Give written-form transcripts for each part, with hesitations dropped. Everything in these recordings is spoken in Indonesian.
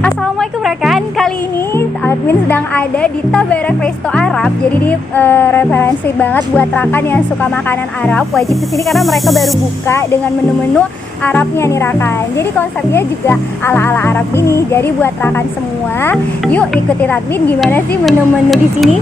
Assalamualaikum rekan, kali ini admin sedang ada di Tabarak Resto Arab. Jadi ini referensi banget buat rekan yang suka makanan Arab, wajib kesini karena mereka baru buka dengan menu-menu Arabnya nih rekan. Jadi konsepnya juga ala-ala Arab ini. Jadi buat rekan semua, yuk ikutin admin gimana sih menu-menu di sini.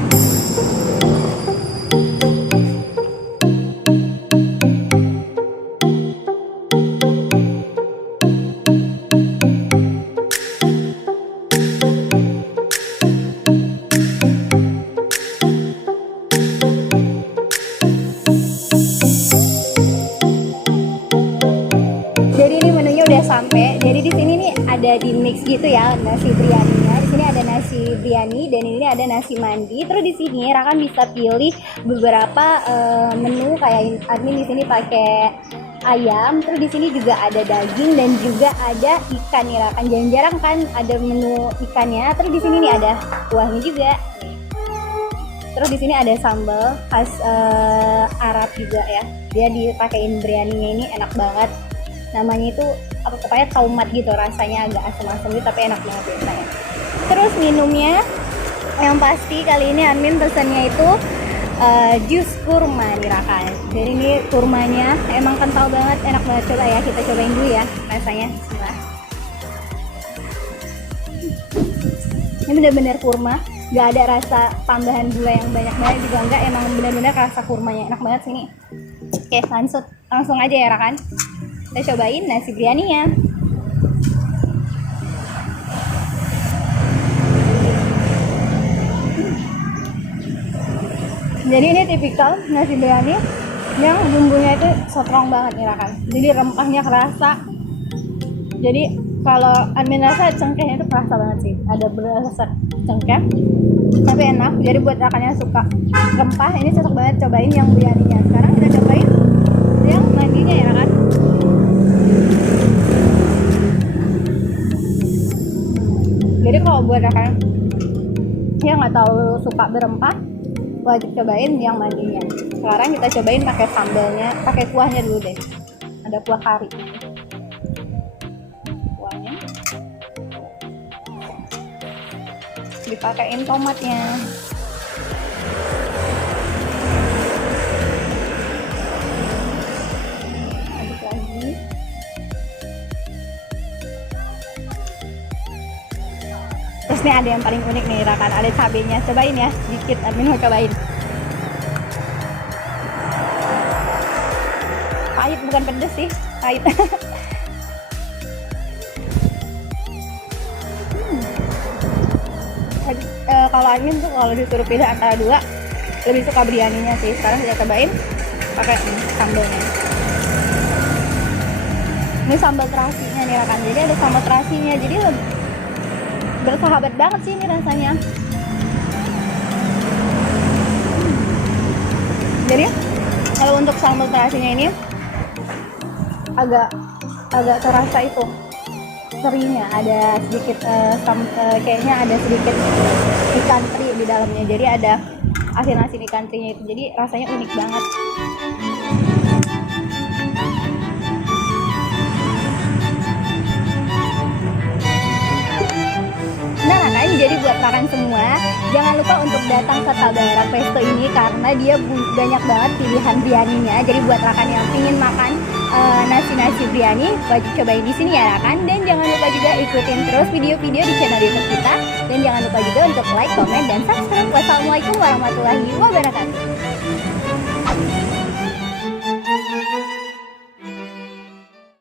Jadi ini menunya udah sampai. Jadi di sini nih ada di mix gitu ya nasi biryaninya. Di sini ada nasi biryani dan ini ada nasi mandi. Terus di sini rekan bisa pilih beberapa menu kayak admin di sini pakai ayam. Terus di sini juga ada daging dan juga ada ikan nih rekan. Jarang-jarang kan ada menu ikannya. Terus di sini nih ada kuahnya juga. Terus di sini ada sambal khas Arab juga ya. Dia dipakein biryaninya ini enak banget. Namanya itu apa pokoknya taumat gitu, rasanya agak asam-asam gitu tapi enak banget biasanya. Terus minumnya yang pasti kali ini admin pesannya itu jus kurma nih rekan. Jadi ini kurmanya emang kental banget, enak banget. Coba ya kita cobain dulu ya rasanya. Bismillah. Ini bener-bener kurma, gak ada rasa tambahan gula yang banyak-banyak juga enggak, emang bener-bener rasa kurmanya enak banget sini. Oke langsung aja ya rekan. Kita cobain nasi biryaninya. Jadi ini tipikal nasi biryani yang bumbunya itu strong banget nih rekan. Jadi rempahnya kerasa. Jadi kalau admin rasa cengkehnya itu kerasa banget sih. Ada berasa cengkeh tapi enak. Jadi buat rekan yang suka rempah ini cocok banget cobain yang biryaninya. Sekarang kita cobain yang mandinya ya rekan. Jadi kalau buat rekan yang nggak tahu suka berempah, wajib cobain yang mandinya. Sekarang kita cobain pakai sambalnya, pakai kuahnya dulu deh. Ada kuah kari. Kuahnya dipakein tomatnya. Aduk lagi. Terus nih ada yang paling unik nih rekan, ada cabenya. Cobain ya, sedikit admin mau cobain. Pahit, bukan pedes sih, pahit. Kalau admin tuh kalau disuruh pilih antara dua, lebih suka biryaninya sih. Sekarang kita cobain pakai sambalnya. Ini sambal terasinya nih rekan. Jadi ada sambal terasinya, jadi lebih bersahabat banget sih ini rasanya. Jadi kalau untuk sambal terasinya ini agak terasa itu terinya, ada sedikit kayaknya ada sedikit ikan teri di dalamnya. Jadi ada asin-asin ikan terinya itu. Jadi rasanya unik banget. Nah kan, jadi buat rekan semua jangan lupa untuk datang ke Tabarak Resto ini karena dia banyak banget pilihan biryaninya. Jadi buat rekan yang ingin makan nasi biryani wajib cobain di sini ya rekan. Dan jangan lupa juga ikutin terus video-video di channel YouTube kita. Dan jangan lupa juga untuk like, comment, dan subscribe. Wassalamualaikum warahmatullahi wabarakatuh.